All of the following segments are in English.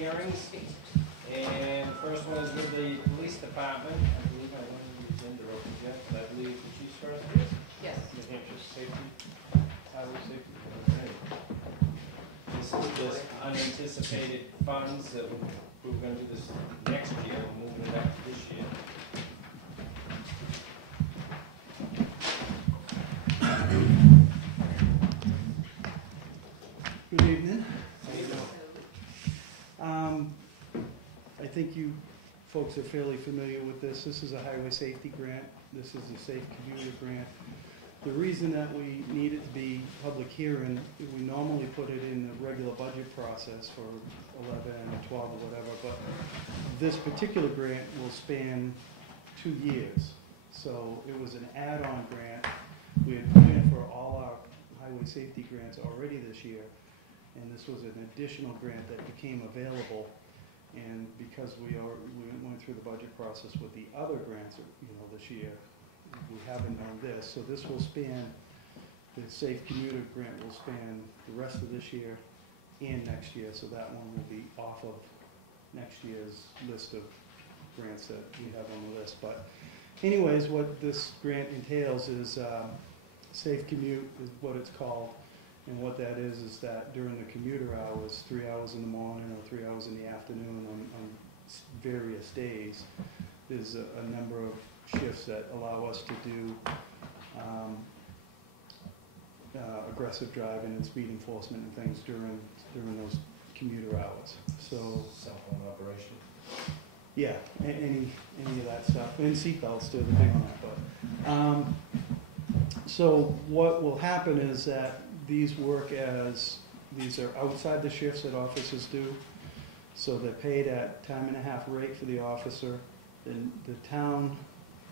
hearings. And the first one is with the police department. I believe I wanted the agenda open yet, but I believe the chief's first. Yes. New Hampshire Safety, Highway Safety. Okay. This is just unanticipated funds that we're going to do this next year. We're moving it back to this year. Good evening. How you doing? I think you folks are fairly familiar with this. This is a highway safety grant. This is a safe commuter grant. The reason that we need it to be public hearing, we normally put it in the regular budget process for 11 or 12 or whatever, but this particular grant will span 2 years. So it was an add-on grant. We had put in for all our highway safety grants already this year, and this was an additional grant that became available. And because we went through the budget process with the other grants, this year, we haven't known this. So this will span, the Safe Commuter Grant will span the rest of this year and next year. So that one will be off of next year's list of grants that we have on the list. But anyways, what this grant entails is Safe Commute is what it's called. And what that is that during the commuter hours, 3 hours in the morning or 3 hours in the afternoon on various days, there's a number of shifts that allow us to do aggressive driving and speed enforcement and things during those commuter hours. So Cell phone operation. yeah, any of that stuff, and seatbelts too, the big one. But so what will happen is that these are outside the shifts that officers do, so they're paid at time-and-a-half rate for the officer. Then the town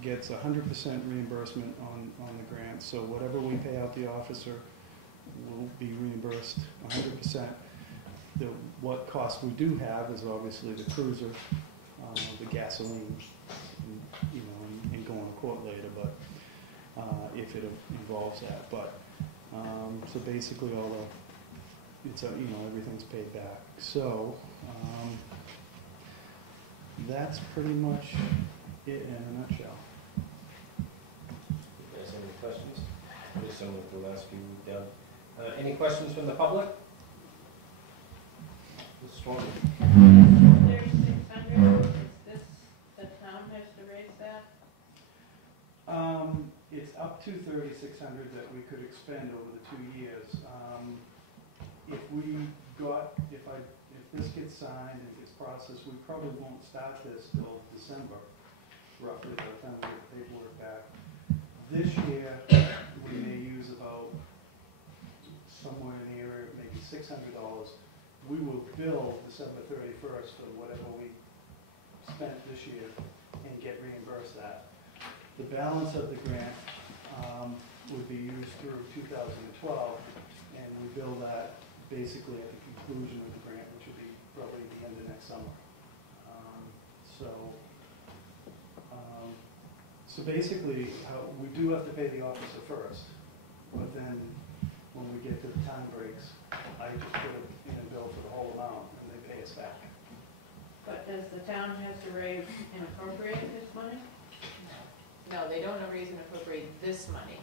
gets 100% reimbursement on the grant, so whatever we pay out the officer will be reimbursed 100%. What cost we do have is obviously the cruiser, the gasoline, and going to court later, but if it involves that. But so basically everything's paid back. So that's pretty much it in a nutshell. You guys have any questions? Pretty similar to the last few we've done. Any questions from the public? This one. 3,600, is this, the town has to raise that? It's up to 3,600 that we could expend over the 2 years. If this gets signed and gets processed, we probably won't start this till December, roughly by the time we get the paperwork back. This year, we may use about somewhere in the area of maybe $600. We will bill December 31st for whatever we spent this year and get reimbursed that. The balance of the grant would be used through 2012, and we bill that basically at the conclusion of the grant, which would be probably the end of next summer. So basically, we do have to pay the officer first, but then when we get to the time breaks, I just put it in a bill for the whole amount, and they pay us back. But does the town have to raise and appropriate this money? No, they don't raise and appropriate this money,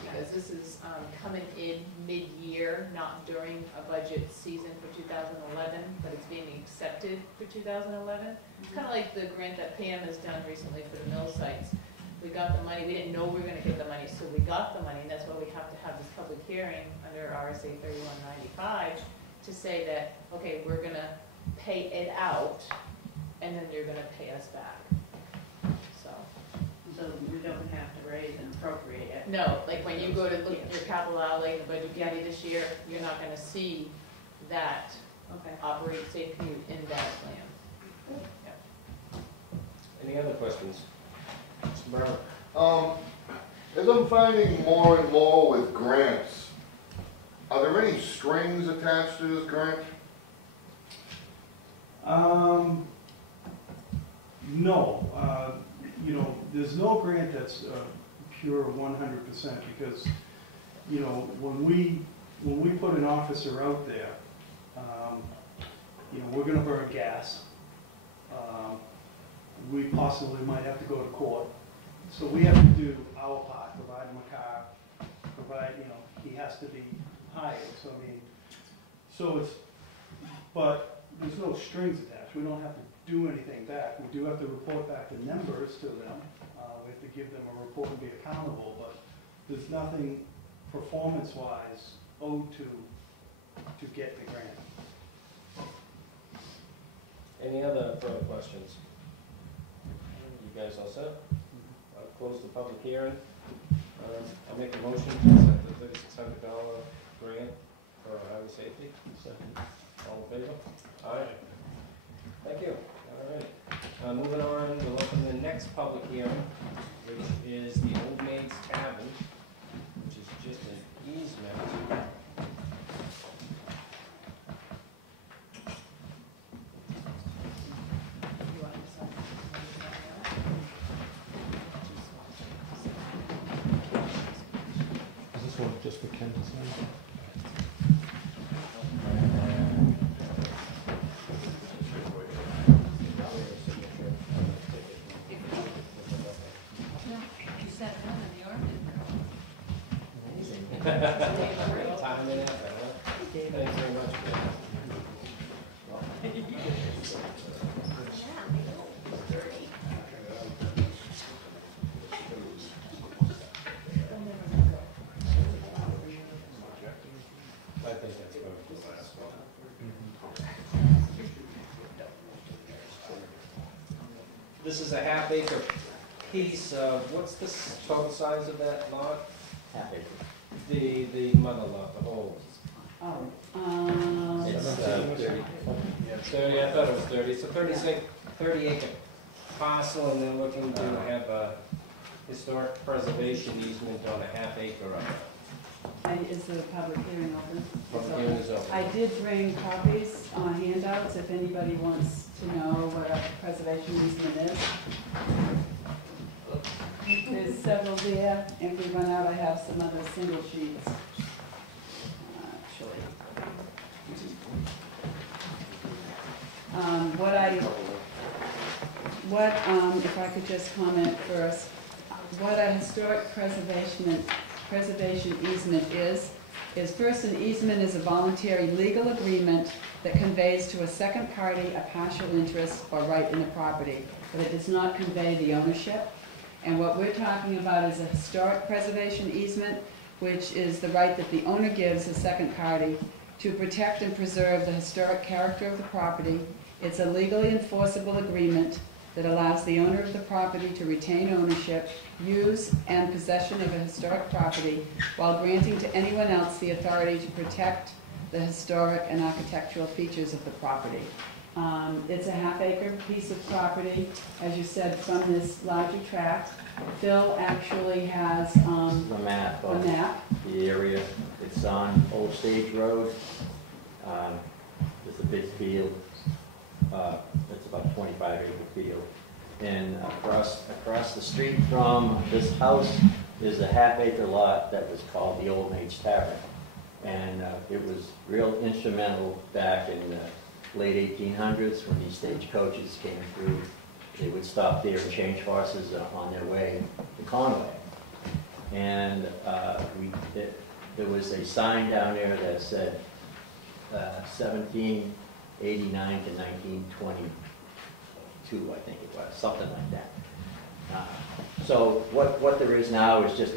because this is coming in mid-year, not during a budget season for 2011, but it's being accepted for 2011. It's kind of like the grant that Pam has done recently for the mill sites. We got the money, we didn't know we were going to get the money, so we got the money, and that's why we have to have this public hearing under RSA 3195 to say that, okay, we're going to pay it out, and then you're going to pay us back. So we don't have to raise and appropriate it? No, like when you go to look at your capital outlay and the budget committee this year, you're not going to see that operate safe commute in that plan. Yeah. Any other questions? Mr. Burrow? As I'm finding more and more with grants, are there any strings attached to this grant? No. There's no grant that's pure 100% because, when we put an officer out there, you know, we're gonna burn gas. We possibly might have to go to court. So we have to do our part, provide him a car, provide, you know, he has to be hired, so I mean, so it's, but there's no strings attached. We don't have to do anything back. We do have to report back the numbers to them. We have to give them a report and be accountable, but there's nothing performance-wise owed to get the grant. Any other further questions? You guys all set? I'll close the public hearing. I'll make a motion to accept the $3,600 grant for highway safety. All in favor? Aye. Thank you. All right. Moving on, we'll open the next public hearing, which is the Old Maids Tavern, which is just an easement. Is this one just for Ken to sign? Time and effort, huh? Thanks very much. I think that's good. This is a half-acre piece. What's the total size of that lot? Half acre. The mother lot, the whole. Oh, It's 30. 30, I thought it was 30. It's a 30 acre parcel, and they're looking to have a historic preservation easement on a half acre of it. is the public hearing open? Public hearing is open. I did bring copies on handouts if anybody wants to know what a preservation easement is. There's several there. If we run out, I have some other single sheets. Actually. If I could just comment first, what a historic preservation easement is first, an easement is a voluntary legal agreement that conveys to a second party a partial interest or right in the property, but it does not convey the ownership. And what we're talking about is a historic preservation easement, which is the right that the owner gives the second party to protect and preserve the historic character of the property. It's a legally enforceable agreement that allows the owner of the property to retain ownership, use, and possession of a historic property while granting to anyone else the authority to protect the historic and architectural features of the property. It's a half-acre piece of property, as you said, from this larger tract. Phil actually has The map a of map. the area. It's on Old Stage Road. There's a big field. It's about a 25-acre field. And across the street from this house is a half-acre lot that was called the Old Maids Tavern. And it was real instrumental back in the late 1800s when these stagecoaches came through. They would stop there and change horses on their way to Conway. And there was a sign down there that said 1789 to 1922, I think it was, something like that. So what there is now is just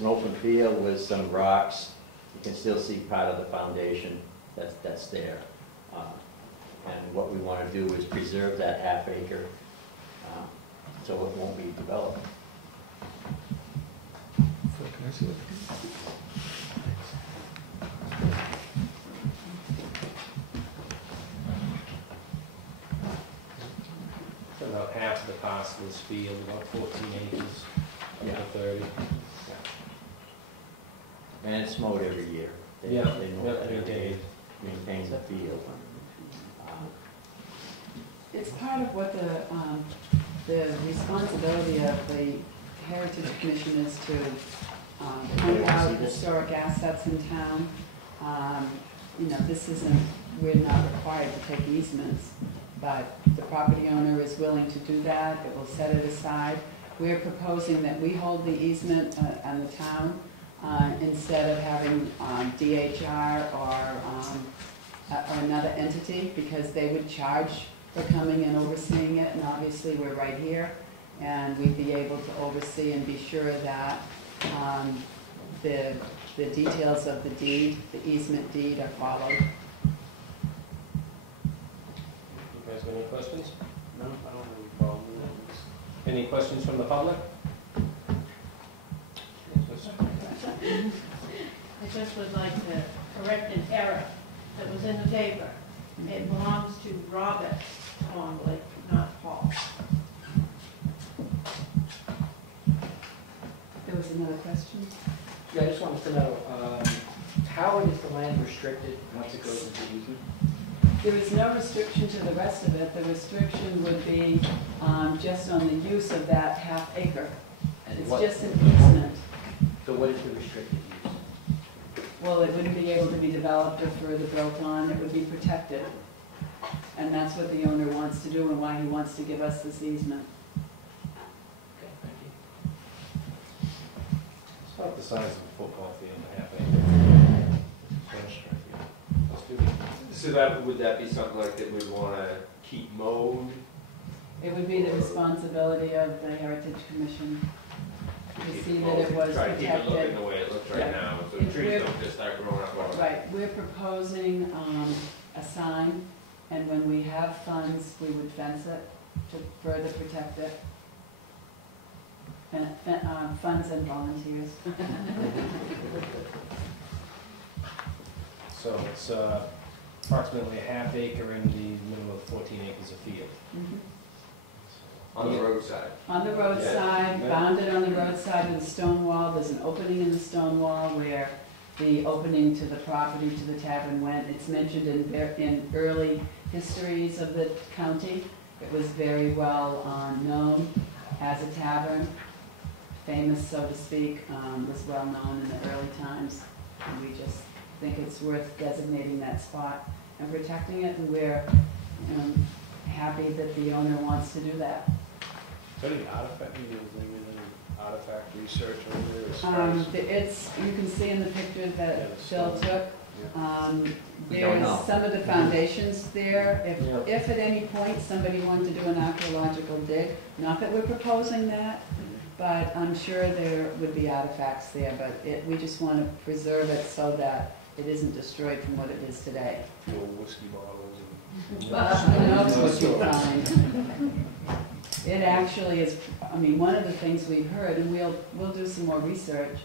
an open field with some rocks. You can still see part of the foundation that's there. And what we want to do is preserve that half acre so it won't be developed. So can I see it? So about half the parcel is field, about 14 acres, Yeah. up to 30. And it's mowed every year. They Yeah, mow yeah, it every every day. maintain the field. It's part of what the responsibility of the Heritage Commission is to point out historic assets in town. you know, this isn't, we're not required to take easements, but the property owner is willing to do that, it will set it aside. We're proposing that we hold the easement on the town, instead of having DHR or another entity, because they would charge for coming and overseeing it, and obviously we're right here, and we'd be able to oversee and be sure that the details of the deed, the easement deed, are followed. You guys got any questions? No, I don't have a problem with this. Any questions from the public? I just would like to correct an error that was in the paper. It belongs to Robert Twombly, not Paul. There was another question? Yeah, I just wanted to know, how is the land restricted once it goes into easement? There is no restriction to the rest of it. The restriction would be just on the use of that half acre. And It's what, just an easement. so what is the restricted use? Well, it wouldn't be able to be developed or further built on. It would be protected. And that's what the owner wants to do and why he wants to give us this easement. Okay, thank you. It's about the size of a football field, a half acre. Let's do it. So that, would that be something like that we'd wanna keep mowed? It would be the responsibility of the Heritage Commission to see that it was Try to keep it looking protected. the way it looks Yeah. right now, so If trees we're- don't just start growing up on it. Right, we're proposing a sign, and when we have funds, we would fence it to further protect it. And funds and volunteers. So it's approximately a half acre in the middle of 14 acres of field. On the roadside. On the roadside, Yeah. bounded on the roadside with a stone wall, there's an opening in the stone wall where the opening to the property, to the tavern went. It's mentioned in early histories of the county. It was very well known as a tavern, famous, so to speak, was well known in the early times. And we just think it's worth designating that spot and protecting it, and we're happy that the owner wants to do that. Is there any artifact, artifact research over there as far as? It's, you can see in the picture Yeah, that the Phil stone. took, We don't there's know. some of the foundations there. Yeah. If at any point somebody wanted to do an archaeological dig, not that we're proposing that, but I'm sure there would be artifacts there, but we just want to preserve it so that it isn't destroyed from what it is today. The old whiskey bottles and. Who knows what you find. It actually is, I mean, one of the things we've heard, and we'll do some more research,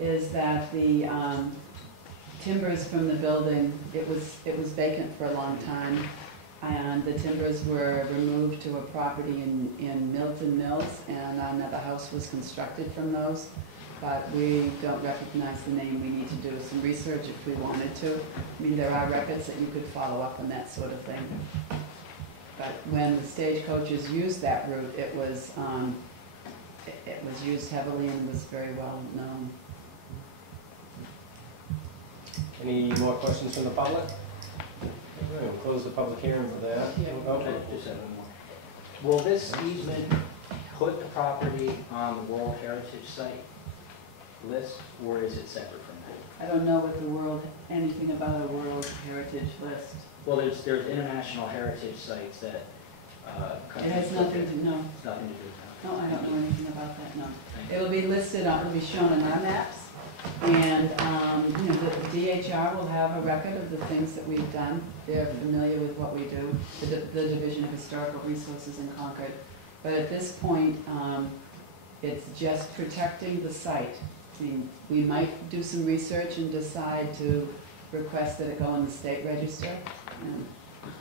is that the timbers from the building, it was vacant for a long time, and the timbers were removed to a property in Milton Mills, and another house was constructed from those. But we don't recognize the name. We need to do some research if we wanted to. I mean, there are records that you could follow up on that sort of thing. But when the stagecoaches used that route, it was used heavily and was very well known. Any more questions from the public? Okay, we'll close the public hearing for that. Yeah. Oh, I just have one more. Will this easement put the property on the World Heritage Site list, or is it separate from that? I don't know anything about a World Heritage list. Well, there's international heritage sites that, It countries has look nothing at. to know. Nothing to do with that. No, I don't know anything about that, no. Thank It will be listed, it'll be shown on our maps, and, you know, the DHR will have a record of the things that we've done. They're familiar with what we do, the Division of Historical Resources in Concord. But at this point, it's just protecting the site. I mean, we might do some research and decide to request that it go in the state register.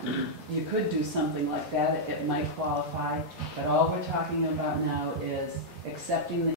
And you could do something like that, it might qualify, but all we're talking about now is accepting the